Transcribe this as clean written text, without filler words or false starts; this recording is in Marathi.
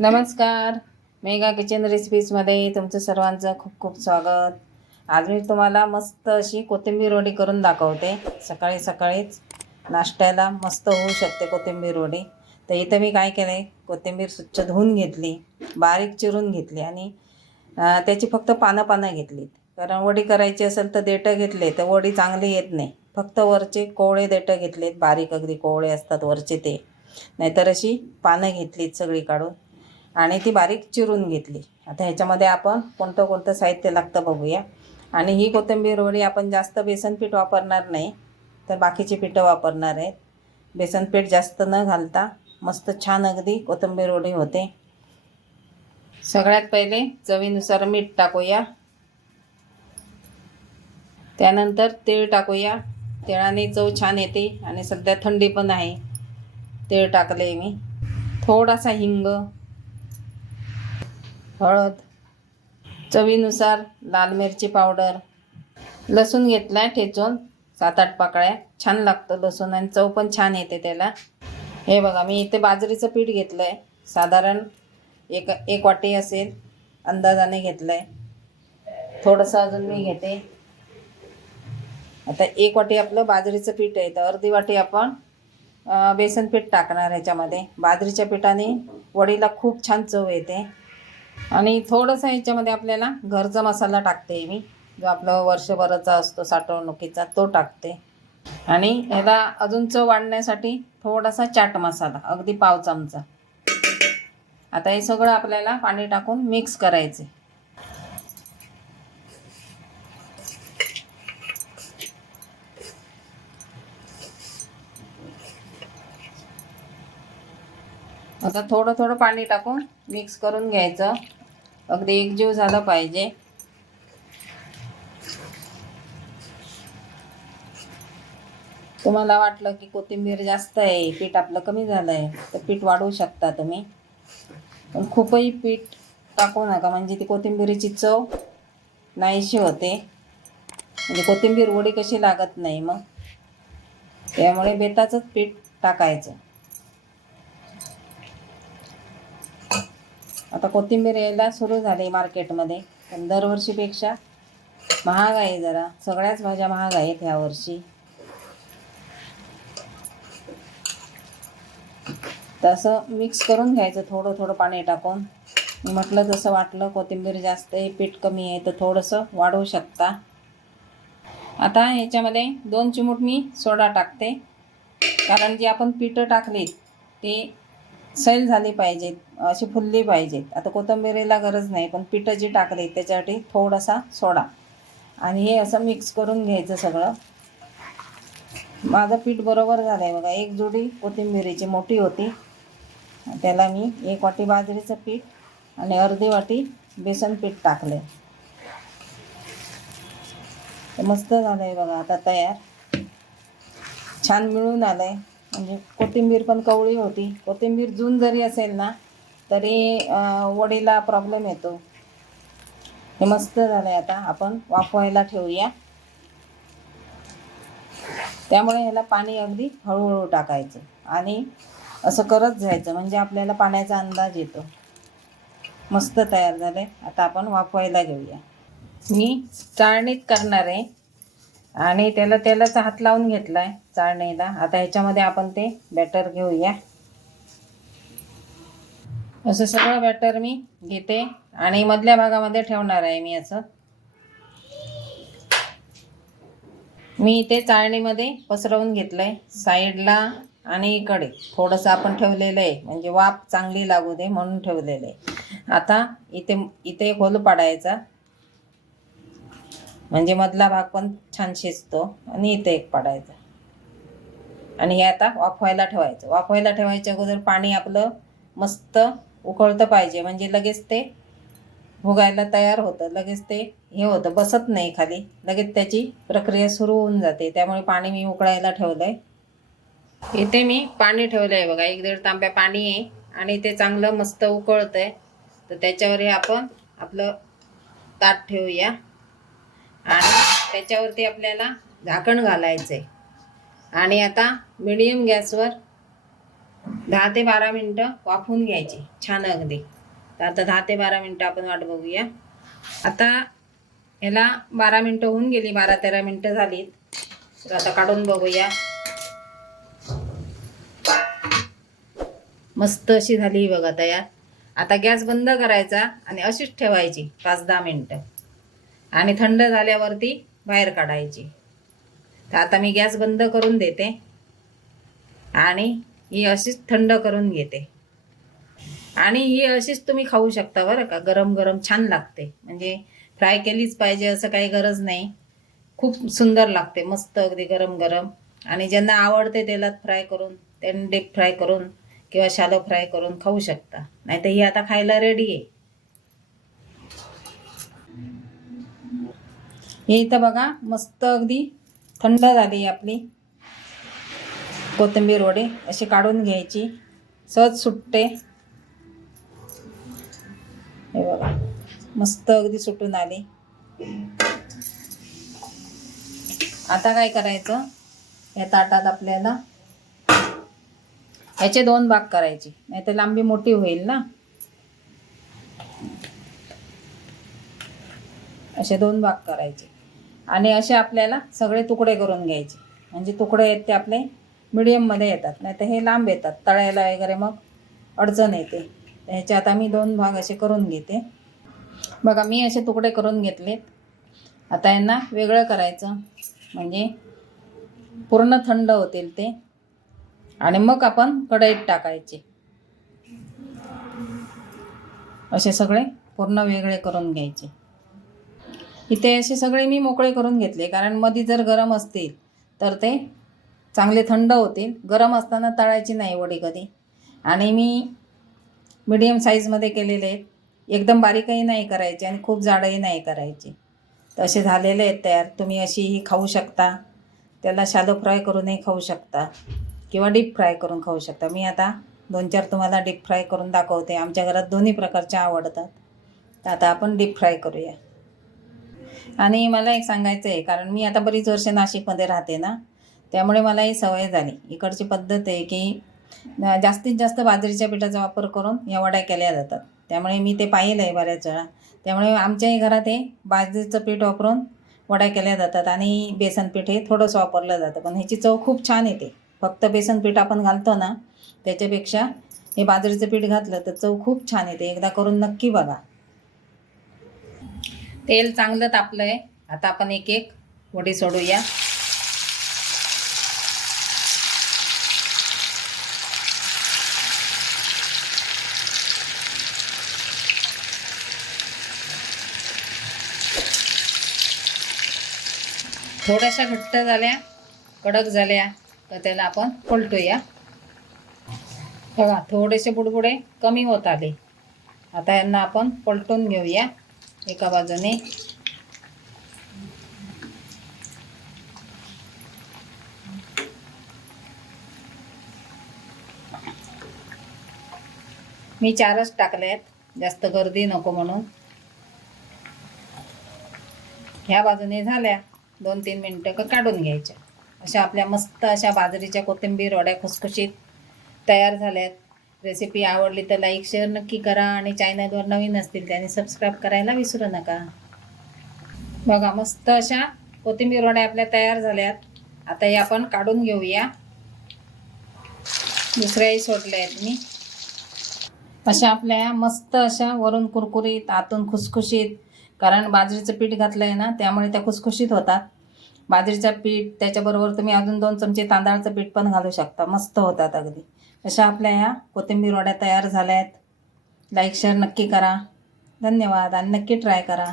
नमस्कार. मेगा किचन रेसिपीजमध्ये तुमचं सर्वांचं खूप खूप स्वागत. आज मी तुम्हाला मस्त अशी कोथिंबीर वडी करून दाखवते. सकाळी सकाळीच नाश्त्याला मस्त होऊ शकते कोथिंबीर वडी. तर इथं मी काय केलं आहे, कोथिंबीर स्वच्छ धुवून घेतली, बारीक चिरून घेतली आणि त्याची फक्त पानं घेतली. कारण वडी करायची असेल तर देठं घेतले तर वडी चांगली येत नाही. फक्त वरचे कोवळे देठं घेतलेत, बारीक अगदी कोवळे असतात वरचे ते, नाहीतर अशी पानं घेतलीत सगळी काढून आणि ती बारीक चिरून घेतली. आता ह्याच्यामध्ये आपण कोणतं कोणतं साहित्य लागतं बघूया. आणि ही कोथिंबीर वडी आपण जास्त बेसन पीठ वापरणार नाही, तर बाकीची पीठं वापरणार आहेत. बेसन पीठ जास्त न घालता मस्त छान अगदी कोथिंबीर वडी होते. सगळ्यात पहिले चवीनुसार मीठ टाकूया. त्यानंतर तेल टाकूया. तेळाने चव छान येते आणि सध्या थंडी पण आहे. तेल टाकले मी. थोडासा हिंग, हळद, चवीनुसार लाल मिरची पावडर, लसूण घेतला आहे ठेचून 7-8 पाकळ्या. छान लागतं लसूण आणि चव पण छान येते त्याला. हे बघा, मी इथे बाजरीचं पीठ घेतलं आहे. साधारण एक वाटी असेल अंदाजाने घेतलं आहे. थोडंसं अजून मी घेते. आता 1 वाटी आपलं बाजरीचं पीठ आहे, तर अर्धी वाटी आपण बेसन पीठ टाकणार ह्याच्यामध्ये. बाजरीच्या पिठाने वडीला खूप छान चव येते. आणि थोडंसं ह्याच्यामध्ये आपल्याला घरचा मसाला टाकते मी, जो आपला वर्षभराचा असतो साठवणुकीचा, तो टाकते. आणि ह्याला अजून चव वाढण्यासाठी थोडासा चाट मसाला, अगदी पाव चमचा. आता हे सगळं आपल्याला पाणी टाकून मिक्स करायचे. आता थोडं थोडं पाणी टाकून मिक्स करून घ्यायचं. अगदी एकजीव झालं पाहिजे. तुम्हाला वाटलं की कोथिंबीर जास्त आहे, पीठ आपलं कमी झालं आहे, तर पीठ वाढवू शकता तुम्ही. पण खूपही पीठ टाकू नका, म्हणजे ती कोथिंबीरीची चव नाहीशी होते. म्हणजे कोथिंबीर वडी कशी लागत नाही मग. त्यामुळे बेताचंच पीठ टाकायचं. आता कोथिंबीर यायला सुरू झाली मार्केटमध्ये, पण दरवर्षीपेक्षा महाग आहे जरा. सगळ्याच भाज्या महाग आहेत ह्यावर्षी. तसं मिक्स करून घ्यायचं थोडं थोडं पाणी टाकून. मी म्हटलं तसं वाटलं कोथिंबीर जास्त आहे, पीठ कमी आहे, तर थोडंसं वाढवू शकता. आता ह्याच्यामध्ये 2 चिमूट मी सोडा टाकते, कारण जी आपण पीठं टाकलीत ती सैल झाली पाहिजेत, अशी फुलली पाहिजेत. आता कोथिंबीरीला गरज नाही, पण पीठं जी टाकली त्याच्यासाठी थोडासा सोडा. आणि हे असं मिक्स करून घ्यायचं सगळं. माझं पीठ बरोबर झालं आहे बघा. 1 जोडी कोथिंबीरीची मोठी होती, त्याला मी 1 वाटी बाजरीचं पीठ आणि अर्धी वाटी बेसन पीठ टाकले. तर मस्त झालं आहे बघा आता तयार. छान मिळून आलं आहे. म्हणजे कोथिंबीर पण कवळी होती. कोथिंबीर जून जरी असेल ना तरी वडीला प्रॉब्लेम येतो. हे मस्त झालं आहे. आता आपण वाफवायला ठेवूया. त्यामुळे ह्याला पाणी अगदी हळूहळू टाकायचं आणि असं करत जायचं, म्हणजे आपल्याला पाण्याचा अंदाज येतो. मस्त तयार झालं आहे. आता आपण वाफवायला घेऊया. मी चाळणीत करणार आहे आणि तेलाचा हात लावून घेतला आहे चाळणीला. आता ह्याच्यामध्ये आपण ते बॅटर घेऊया. असं सगळं बॅटर मी घेते आणि मधल्या भागामध्ये ठेवणार आहे मी. असं मी ते चाळणीमध्ये पसरवून घेतलं आहे साईडला आणि इकडे थोडंसं आपण ठेवलेलं आहे, म्हणजे वाफ चांगली लागू दे म्हणून ठेवलेलं आहे. आता इथे एक होल पाडायचा, म्हणजे मधला भाग पण छान शिजतो. आणि इथे एक पाडायचा आणि हे आता वाफवायला ठेवायचं. वाफवायला ठेवायच्या अगोदर पाणी आपलं मस्त उकळतं पाहिजे, म्हणजे लगेच ते भुगायला तयार होतं. लगेच ते हे होतं, बसत नाही खाली, लगेच त्याची प्रक्रिया सुरू होऊन जाते. त्यामुळे पाणी मी उकळायला ठेवलं आहे. इथे मी पाणी ठेवलं आहे बघा. 1-1.5 तांब्या पाणी आहे आणि ते चांगलं मस्त उकळतं आहे. तर त्याच्यावर हे आपण आपलं ताट ठेवूया आणि त्याच्यावरती आपल्याला झाकण घालायचं आहे. आणि आता मिडियम गॅसवर 10 ते 12 मिनटं वाफवून घ्यायची छान अगदी. तर आता 10 ते 12 मिनटं आपण वाट बघूया. आता याला 12 मिनटं होऊन गेली, 12-13 मिनटं झाली. तर आता काढून बघूया. मस्त अशी झाली ही बघा तयार. आता गॅस बंद करायचा आणि अशीच ठेवायची 5-10 मिनटं आणि थंड झाल्यावरती बाहेर काढायची. तर आता मी गॅस बंद करून देते आणि ही अशीच थंड करून घेते. आणि ही अशीच तुम्ही खाऊ शकता बरं का. गरम गरम छान लागते. म्हणजे फ्राय केलीच पाहिजे असं काही गरज नाही. खूप सुंदर लागते, मस्त अगदी गरम गरम. आणि ज्यांना आवडते तेलात फ्राय करून, त्यांनी डीप फ्राय करून किंवा शॅलो फ्राय करून खाऊ शकता. नाही तर ही आता खायला रेडी आहे. हे इथं बघा मस्त अगदी थंड झाली आपली कोथिंबीर वडे. अशी काढून घ्यायची, सहज सुटते. हे बघा मस्त अगदी सुटून आली. आता काय करायचं, या ताटात आपल्याला याचे 2 भाग करायचे, नाही तर लांबी मोठी होईल ना. असे 2 भाग करायचे आणि असे आपल्याला सगळे तुकडे करून घ्यायचे. म्हणजे तुकडे आहेत ते आपले मीडियममध्ये येतात, नाही तर हे लांब येतात तळायला वगैरे, मग अडचण येते. ह्याच्यात आम्ही 2 भाग असे करून घेते. बघा मी असे तुकडे करून घेतलेत. आता यांना वेगळं करायचं, म्हणजे पूर्ण थंड होतील ते. आणि मग आपण कढईत टाकायचे. असे सगळे पूर्ण वेगळे करून घ्यायचे. इथे असे सगळे मी मोकळे करून घेतले, कारण मध्ये जर गरम असतील तर ते चांगले थंड होतील. गरम असताना तळायची नाही वडी कधी. आणि मी मीडियम साईजमध्ये केलेले आहेत. एकदम बारीकही नाही करायचे आणि खूप जाडही नाही करायचे. तर असे झालेले आहेत तयार. तुम्ही अशीही खाऊ शकता, त्याला शॅलो फ्राय करूनही खाऊ शकता किंवा डीप फ्राय करून खाऊ शकता. मी आता 2-4 तुम्हाला डीप फ्राय करून दाखवते. आमच्या घरात दोन्ही प्रकारचे आवडतात. तर आता आपण डीप फ्राय करूया. आणि मला एक सांगायचं आहे, कारण मी आता बरीच वर्ष नाशिकमध्ये राहते ना, त्यामुळे मला ही सवय झाली. इकडची पद्धत आहे की जास्तीत जास्त बाजरीच्या पिठाचा वापर करून या वड्या केल्या जातात. त्यामुळे मी ते पाहिलं आहे बऱ्याच वेळा. त्यामुळे आमच्याही घरात हे बाजरीचं पीठ वापरून वड्या केल्या जातात आणि बेसन पीठ हे थोडंसं वापरलं जातं. पण ह्याची चव खूप छान येते. फक्त बेसन पीठ आपण घालतो ना, त्याच्यापेक्षा हे बाजरीचं पीठ घातलं तर चव खूप छान येते. एकदा करून नक्की बघा. तेल चांगलं तापलं आहे. आता आपण एक एक वडी सोडूया. थोड्याशा घट्ट झाल्या, कडक झाल्या तर त्याला आपण पलटूया. बघा थोडेसे बुडबुडे कमी होत आले. आता यांना आपण पलटून घेऊया एका बाजूने. मी 4च टाकल्यात, जास्त गर्दी नको म्हणून. ह्या बाजूने झाल्या 2-3 मिनटं काढून घ्यायच्या. अशा आपल्या मस्त अशा बाजरीच्या कोथिंबीर वड्या खुसखुशीत तयार झाल्यात. रेसिपी आवडली तर लाईक शेअर नक्की करा आणि चॅनलवर नवीन असतील त्याने सबस्क्राईब करायला विसरू नका. बघा मस्त अशा कोथिंबीर वड्या आपल्या तयार झाल्यात. आता हे आपण काढून घेऊया. दुसऱ्याही सोडल्या आहेत मी. अशा आपल्या मस्त अशा वरून कुरकुरीत, आतून खुसखुशीत, कारण बाजरीचं पीठ घातलं आहे ना, त्यामुळे त्या खुसखुशीत होतात. बाजरीचं पीठ त्याच्याबरोबर तुम्ही अजून 2 चमचे तांदळाचं पीठ पण घालू शकता, मस्त होतात अगदी. अशा आपल्या ह्या कोथिंबीर वड्या तयार झाल्या आहेत. लाईक शेअर नक्की करा. धन्यवाद आणि नक्की ट्राय करा.